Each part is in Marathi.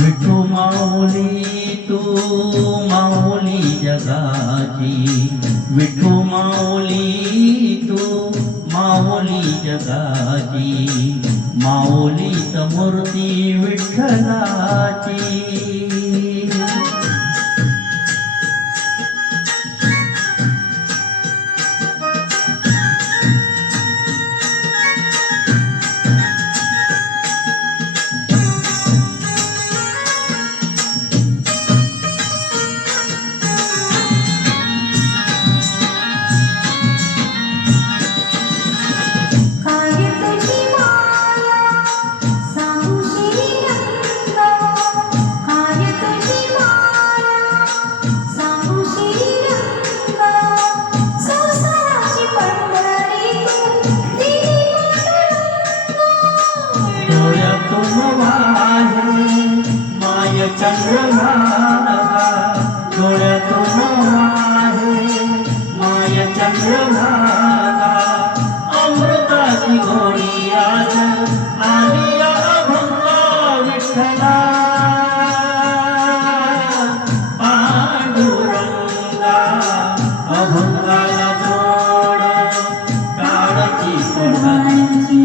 विठू माऊली तू माऊली जगाची, विठू माऊली तू माऊली जगाची, माऊलीच मूर्ती विठ्ठलाची. चंद्रभागा डोळ्यातून आहे माय चंद्रभागा, अमृताची गोडी आज आली अभंगा विठ्ठला. पांडुरंगा अभंगाला जोड काळाची पडायची,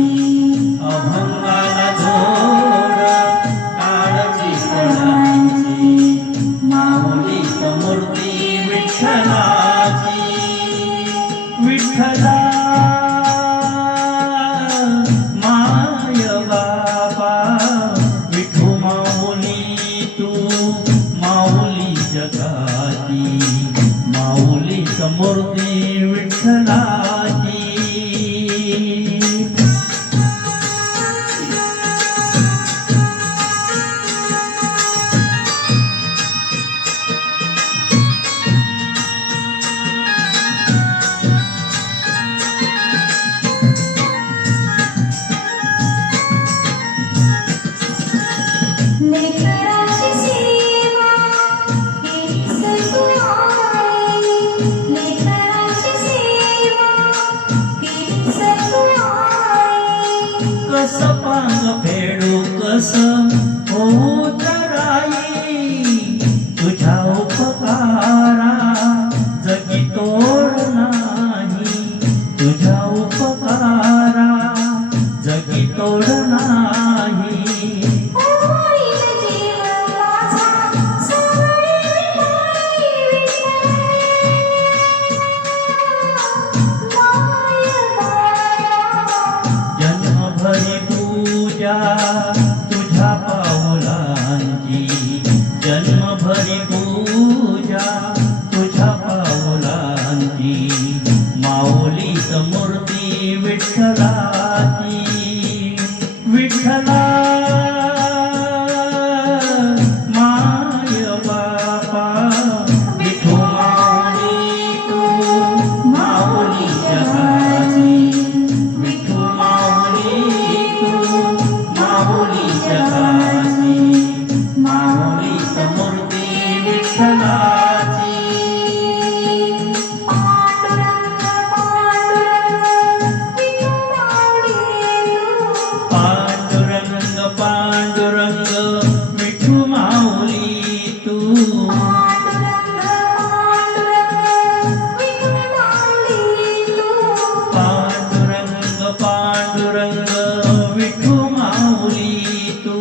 अभंगाला जोड काळाची पडायची, माऊलीच मूर्ती विठ्ठलाची. विठ्ठला माय बाबा विठू माऊली तू माऊली जगाची, माऊलीच मूर्ती विठ्ठलाची. कस पांग फेडू कस होऊ तराई, तुझ्या उपकारा जगी तोड नाही, तुझ्या उपकारा जगी तोड नाही. जन्मभरी पूजा तुझ्या पावलांची, जन्मभरी पूजा तुझ्या पावलांची, माऊलीच मूर्ती विठ्ठलाची. विठ्ठला माय बापा विठू माऊली तू माऊली जगाची, विठू माऊली तू माऊली जगाची, माऊलीच मूर्ती विठ्ठलाची. पांडुरंग पांडुरंग विठू माऊली तू, पांडुरंग पांडुरंग विठू माऊली तू.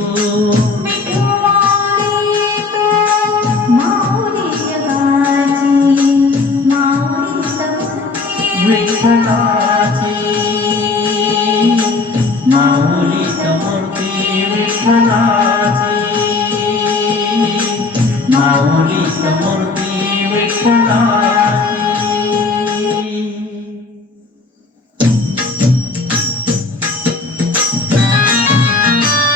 विठ्ठलाची माऊलीच मूर्ती विठ्ठलाची, माऊली